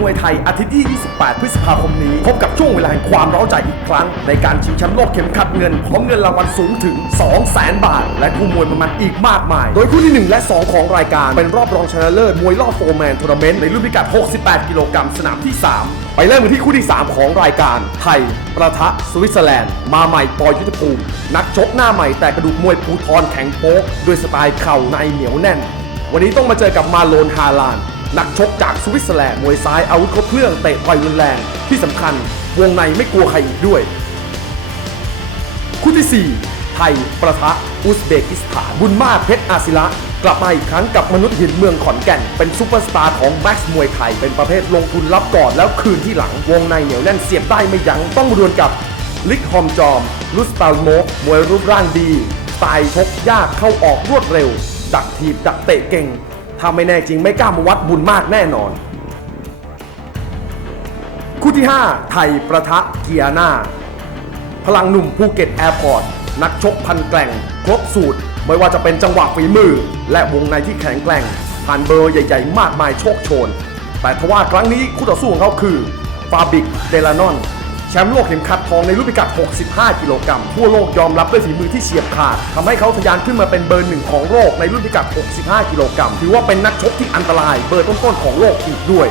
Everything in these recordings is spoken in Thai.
มวยไทยอาทิตย์ที่ 28 พฤษภาคมนี้ พบกับช่วงเวลาแห่งความเร้าใจอีกครั้ง ในการชิงแชมป์โลกเข็มขัดเงินพร้อมเงินรางวัลสูงถึง 200,000 บาท และคู่มวยมันๆอีกมากมาย โดยคู่ที่ 1 และ 2 ของรายการเป็นรอบรองชนะเลิศมวยรอบโฟร์แมนทัวร์นาเมนต์ในรุ่นพิกัด 68 กิโลกรัมสนามที่ 3ไปเริ่มกันที่คู่ที่ 3 ของรายการ ไทย ประทะสวิตเซอร์แลนด์ มาใหม่ปอยุทธภูมิ นักชกหน้าใหม่แต่กระดูกมวยภูทรแข็งโป๊กด้วยสไตล์เข่าในเหนียวแน่น วันนี้ต้องมาเจอกับมาโลนฮาลาน นักชกจากสวิตเซอร์แลนด์มวยซ้ายอาวุธครบเครื่องเตะต่อยรุนแรง ที่สำคัญ วงในไม่กลัวใครอีกด้วย คู่ที่ 4 ไทยประทะอุซเบกิสถาน บุญมาเพชรอาศิระกลับมาอีกครั้งกับมนุษย์หินเมืองขอนแก่น เป็นซูเปอร์สตาร์ของแม็กซ์มวยไทย เป็นประเภทลงทุนรับก่อนแล้วคืนที่หลัง วงในเหนียวแน่นเสียบได้ไม่ยัง้งต้องมาดวลกับลิกฮอมจอม ลุสตาลโมกมวยรูปร่างดีสไตล์ชกยากเข้าออกรวดเร็ว ดักถีบดักเตะเก่ง ถ้าไม่แน่จริงไม่กล้ามาวัดบุญมากแน่นอน คู่ที่ 5 ไทยประทะเกียร์หน้า พลังหนุ่มภูเก็ตแอร์พอร์ตนักชกพันแกล่ง ครบสูตร ไม่ว่าจะเป็นจังหวะฝีมือ และวงในที่แข็งแกร่ง ผ่านเบอร์ใหญ่ๆ มากมายโชคโชน แต่ทว่าครั้งนี้คู่ต่อสู้ของเขาคือฟาบิกเดลานอน แชมป์โลกเข็มขัดทองในรุ่นพิกัด 65 กิโลกรัมทั่วโลกยอมรับด้วยฝีมือที่เฉียบขาดทำให้เขาทะยานขึ้นมาเป็นเบอร์หนึ่งของโลกในรุ่นพิกัด 65 กิโลกรัมถือว่าเป็นนักชกที่อันตรายเบอร์ต้นๆของโลกอีกด้วย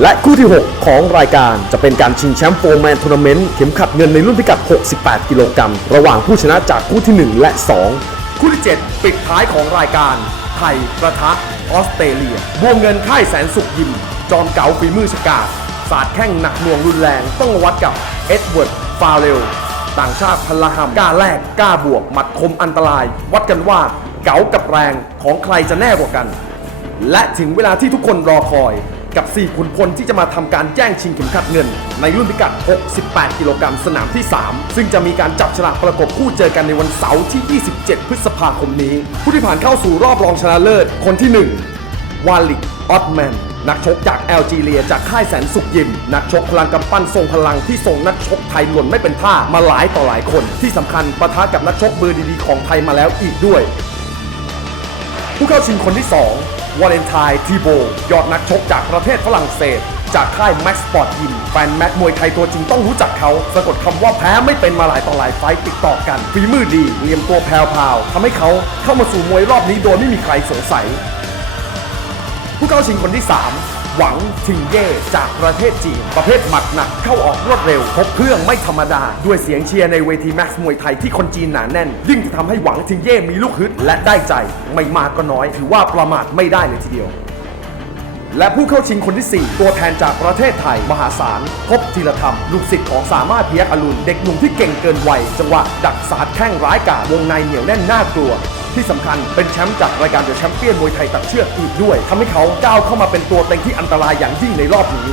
และคู่ที่ 6 ของรายการจะเป็นการชิงแชมป์โฟร์แมนทัวร์นาเมนต์เข็มขัดเงินในรุ่นพิกัด 68 กิโลกรัมระหว่างผู้ชนะจากคู่ที่ 1 และ 2 คู่ที่ 7 ปิดท้ายของรายการไทยประทะออสเตรเลียบวงเงินค่ายแสนสุขยิม จอมเก๋าฝีมือฉกาจ สาดแข้งหนักหน่วงรุนแรง ต้องมาวัดกับเอ็ดเวิร์ดฟาเรลต่างชาติพลหัมกล้าแลกกล้าบวกหมัดคมอันตราย วัดกันว่าเก๋ากับแรงของใครจะแน่กว่ากัน และถึงเวลาที่ทุกคนรอคอยกับ 4 ขุนพลที่จะมาทำการแย่งชิงเข็มขัดเงิน ในรุ่นพิกัด 68 กิโลกรัมสนามที่ 3 ซึ่งจะมีการจับฉลากประกบคู่เจอกันในวันเสาร์ที่ 27 พฤษภาคมนี้ ผู้ที่ผ่านเข้าสู่รอบรองชนะเลิศคนที่ 1 วาลิก ออตแมน นักชกจากแอลจีเรียจากค่ายแสนสุขยิม นักชกพลังกำปั้นทรงพลังที่ส่งนักชกไทยหล่นไม่เป็นท่ามาหลายต่อหลายคน ที่สำคัญปะทะกับนักชกเบอร์ดีๆของไทยมาแล้วอีกด้วย ผู้เข้าชิงคนที่ 2 วาเลนไทน์ทีโบ ยอดนักชกจากประเทศฝรั่งเศส จากค่ายแม็กสปอร์ตยิมแฟนแม็กมวยไทยตัวจริงต้องรู้จักเขาสะกดคำว่าแพ้ไม่เป็นมาหลายต่อหลายไฟต์ติดต่อกันฝีมือดีเหลี่ยมตัวแพรวๆทำให้เขาเข้ามาสู่มวยรอบนี้โดยไม่มีใครสงสัย เข้าชิงคนที่ 3 หวังทิงเย่จากประเทศจีน ประเภทหมัดหนักเข้าออกรวดเร็วครบเครื่องไม่ธรรมดา ด้วยเสียงเชียร์ในเวทีแม็กซ์มวยไทยที่คนจีนหนาแน่น ยิ่งจะทำให้หวังทิงเย่มีลูกฮึดและได้ใจ ไม่มากก็น้อย ถือว่าประมาทไม่ได้เลยทีเดียวและผู้เข้าชิงคนที่ 4 ตัวแทนจากประเทศไทย มหาศาลพบธีรธรรม ลูกศิษย์ของสามารถเพียกอรุณ เด็กหนุ่มที่เก่งเกินวัย จังหวะดักสาดแข้งร้ายกาจวงในเหนียวแน่นน่ากลัว ที่สำคัญเป็นแชมป์จากรายการเดอะแชมเปี้ยนมวยไทยตัดเชือกอีกด้วยทำให้เขาก้าวเข้ามาเป็นตัวเต็งที่อันตรายอย่างยิ่งในรอบนี้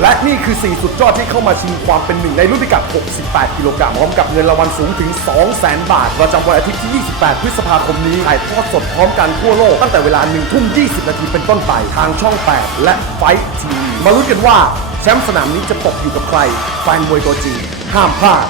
และนี่คือ 4 สุดยอดที่เข้ามาชิงความเป็นหนึ่งในรุ่นพิกัด 68 กิโลกรัมพร้อมกับเงินรางวัลสูงถึง 200,000 บาท ประจำวันอาทิตย์ที่ 28 พฤษภาคมนี้ถ่ายทอดสดพร้อมกันทั่วโลกตั้งแต่เวลา1ทุ่ม20 นาทีเป็นต้นไปทางช่อง 8 และไฟทีมาลุ้นกันว่าแชมป์สนามนี้จะตกอยู่กับใครแฟนมวยตัวจริงห้ามพลาด